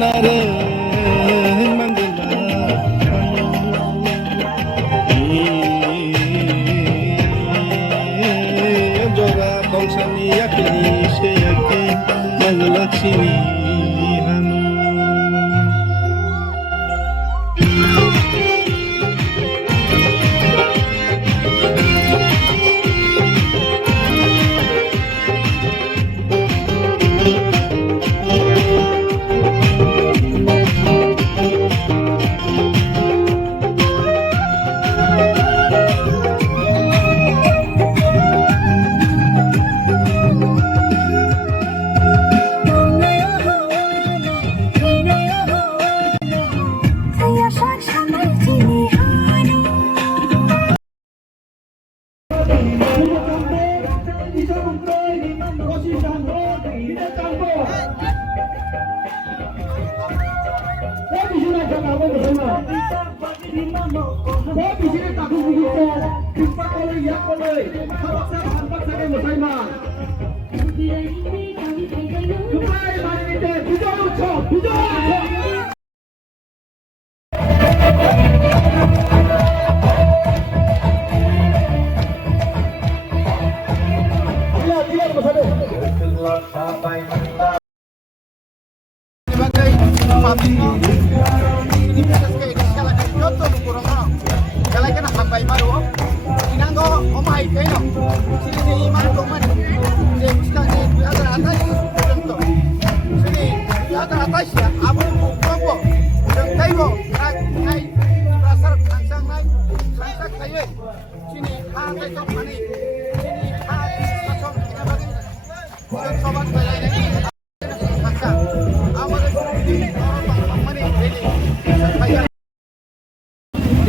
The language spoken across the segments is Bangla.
manare mandala jora dongsani yakini sheyaki mangalakshmi hanu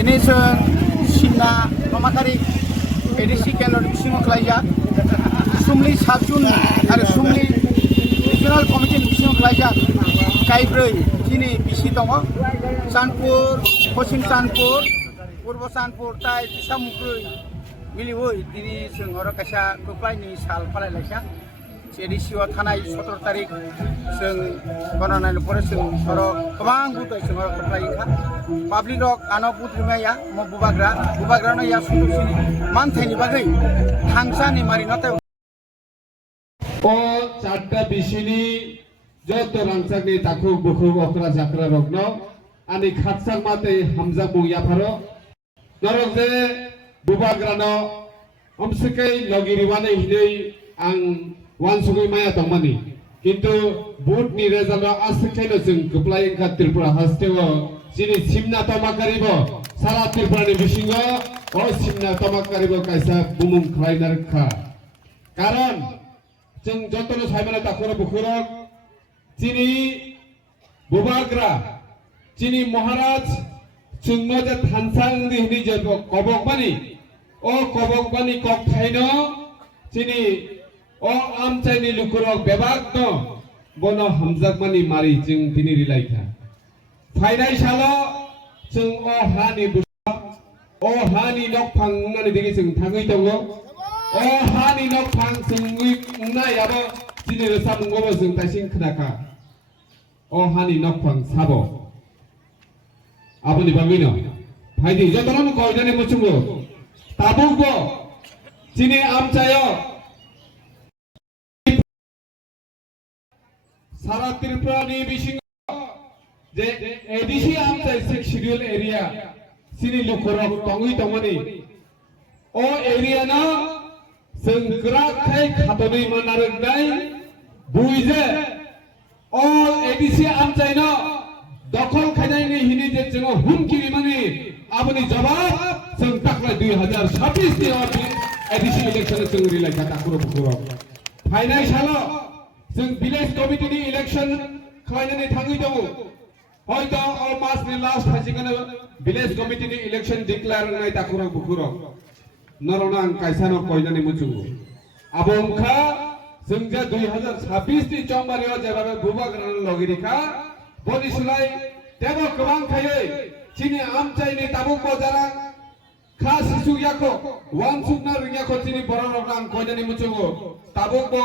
Ini Sina Mamakari edisi Kelor Bisingo Klaijak Sumli Sabjun आरो Sumli Regional Committee Bisingo Klaijak Kaibroi Kini Bisi dङ Sanpur Posim Sanpur Purbo Sanpur Tai Samugui Miliwoi dini जों हरो कासा गोपायनि साल फालायलायसा edisiwa थानाय 17 तारिख जों गणनानि परे जों हरो गोबां बुदै जों हरो गोपायखा पाब्लिक रक आनो बुद्रिमाया म बुबाग्रानो या सुनुसिनि मानथायनि बागै थांसानि मारि नताय ओ चारटा बिसिनि जत रांसागनि ताखु बुखु अक्रा जाक्रा रगनो आनि खातसाक माते हामजा बुया फारो नरक जे बुबाग्रानो हमसकै लगिरिवाने हिनै आं वानसुगै माया दंमानि किन्तु बुटनि रेजाल्टआ आसखायनो जों गोप्लाय का त्रिपुरा हास्टेओ जिनि सिमना तमाकारिबो सारा त्रिपुरानि बिसिङो ओ सिमना तमाकारिबो कायसा बुमुं खालायनारखा कारण जों जतनो सायमाना ताखुरा बुखुरा जिनि बुबाग्रा जिनि महाराज जोंनो जे थानसांनि हिनि जे कबकबानि ओ कबकबानि ककथायनो जिनि ओ आमचाइनि लुकुरक बेबाग न बनो हमजाकमानि मारि जों दिनि रिलायखा फायनाय सालो जों ओ हानि बुसा ओ हानि नकफां नानि दिनि जों थाङै दङ ओ हानि नकफां जोंनि नायाबो दिनि रोसा मुंगबो जों ताइसिं खोनाखा ओ हानि नकफां साबो आबुनि बागैनो फायदि जतनो कयदानि मुचुंगो ताबुगबो दिनि आमचायो सारा त्रिपुरानि बिसिङाव जे एडिसि आमचाय सेक शेड्यूल एरिया सिनि लुखरक तङै दङनि ओ एरियाना जों ग्राखै खातनै मानारनाय बुइजे ओ एडिसि आमचायनो दखल खायनायनि हिनि जे जों हुमकिरि मानि आबुनि जवाब जों ताकला 2026 नि एडिसि इलेक्शन जों रिलाय का ताकुरो बुकुरो फायनाय सालो जों विलेज कमिटिनि इलेक्शन खालायनानै थाङै दङ हयतो अ मासनि लास्ट थासिगोनो विलेज कमिटिनि इलेक्शन डिक्लेयार होनाय ताकुरो बुकुरो नरना कायसानो कयनानै मुचुगु आबंखा जों जे 2026 नि चम्बारियाव जेबाबे बुबाग्रान लगिरिखा बनिसुलाय तेबो गोबां खायै चिनि आमचाइनि ताबुक बजारा खास सुयाखौ वान सुकना रियाखौ चिनि बररगां कयनानै मुचुगु ताबुक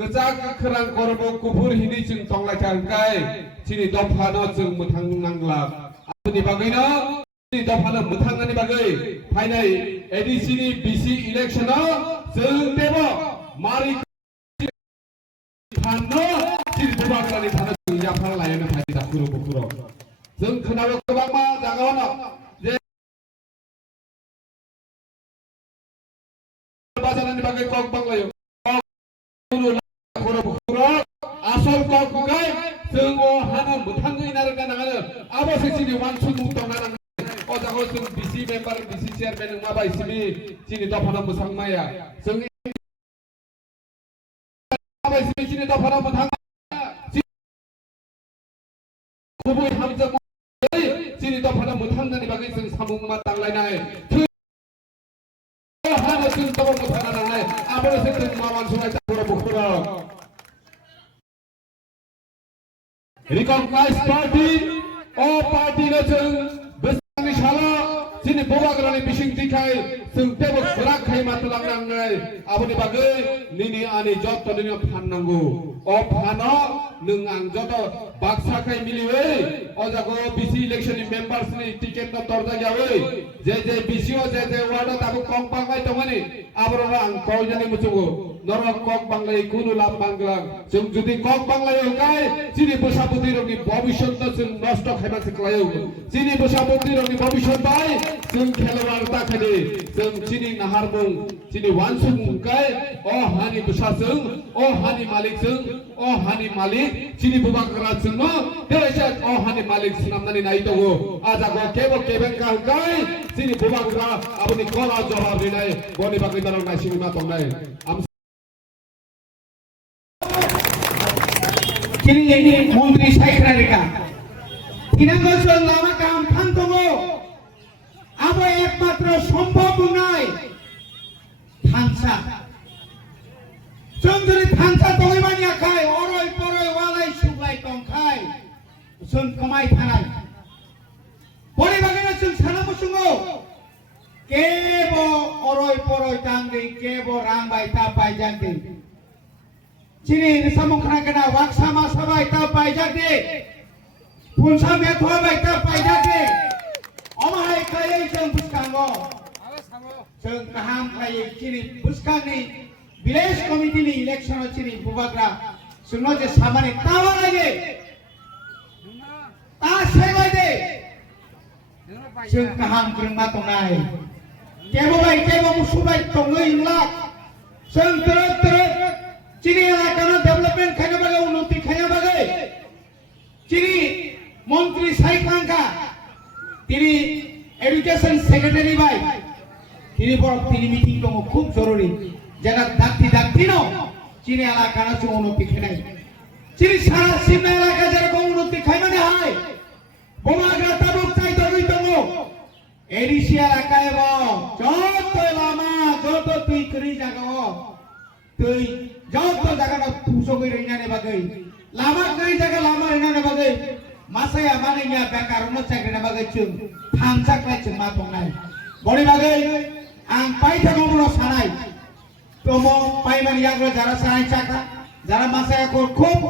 गोजा गोखोरां करब गुफुर हिनि जों तंलायथांखाय सिनि दफानो जों मोथां नांला आबुनि बागैनो सिनि दफानो मोथांनानि बागै फाइनाय एडिसिनि बिसि इलेक्शनाव जों देबो मारि थानो सिनि बुबाग्रानि थानो जों याफार लायनो फाइ दाखुरो बुखुरो जों खोनाबो गोबां मा जागावनो जे बाजारनि बागै कक बांलायो asal kau kukai semua hana mutanggai narukan nangan apa sih sini wansung mutang nangan oh jago sung bisi member bisi chairman yang apa isi sini dapana musang maya sung apa isi sini dapana mutang kubui hamzah sini dapana mutang nani bagi sung samung matang lainai hana sung dapana mutang nangan apa sih sung mawan sungai cakura bukura Recognized party, all party na sung besang shala, sini bubagrani bising dikai, sung tebok berak kai matulang nangai, abu ni bagai, nini ani jot to nini pan nanggu, o pano, nungang joto, baksa kai miliwe, o jago bisi election members ni tiket na torda jawe, je bisi o je wada tabu kompang kai tomani, abu orang kau jani musugo. Norok kok banglai kunu lam banglang sung judi kok banglai kai sini besabuti roni bobishon to sung nosto khaiba siklayo sini besabuti roni bobishon bai sung khelwar ta khade sung sini nahar bung sini wansung kai oh hani busa sung oh hani malik sini bubakra sung no deshat oh hani malik sinamnani nai to go aja go kebo keben ka kai sini bubakra abuni kola jawab dinai boni bakri tarong nai sini ma tongnai Kini ini Menteri Saikra Reka. Tinanggal soal lama kam thantomo. Abo ekmatra সম্ভব নয় থানসা চন্দ্রে থানসা তগৈমানি আখাই অরই পরই ওয়ালাই সুবাই তংখাই সুন কমাই থানাই পরে বাগেনা সুন সানা মুসুঙ্গো কেব অরই পরই তাংগৈ কেব রাংবাই তাপাই জানতে Sini samung kena kena waksama sabai tau pai jadi, punsa metho bai tau pai jadi, omahai kaya jeng buskango, jeng kaham kaya sini buskan ni, village committee ni election sini bubagra, suno je samane tawa lagi, tas sewa de, jeng kaham kerma tongai, kebo musubai tongai lak, jeng terus Cini এলাকার ডেভেলপমেন্ট খাইনা বাগে উন্নতি খাইনা বাগে চিনি মন্ত্রী সাইকাঙ্কা তিনি এডুকেশন সেক্রেটারি ভাই তিনি মিটিং দङ খুব জরুরি যেটা দাক্তি ন চিনি এলাকার যে উন্নতি খাইনাই চিনি সারা সিমনা এলাকা যেরকম উন্নতি খাইমানে হয় বোমাগ্রা তাবুক চাই দরই দङ এডিসি এলাকায় যত লামা যত তুই করি জায়গা তুই যত জায়গাটা পুষো করে রিনানে বাগৈ লামা কই জায়গা লামা রিনানে বাগৈ মাসাই আমানে ইয়া বেকার ন চাকরিনা বাগৈ চুং থামসা ক্লাই চুং মা তংনাই বড়ি বাগৈ আং পাই থাকমনো সানাই তোমো পাইমানি ইয়াগ্র যারা সানাই চাকা যারা মাসাই আকর খুব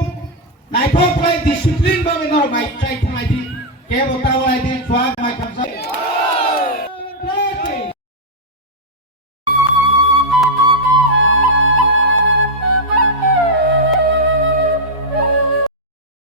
নাইফো প্রায় ডিসিপ্লিন ভাবে নর মাই চাই থামাই দি কে বতাওয়াই দি সোয়াগ মাই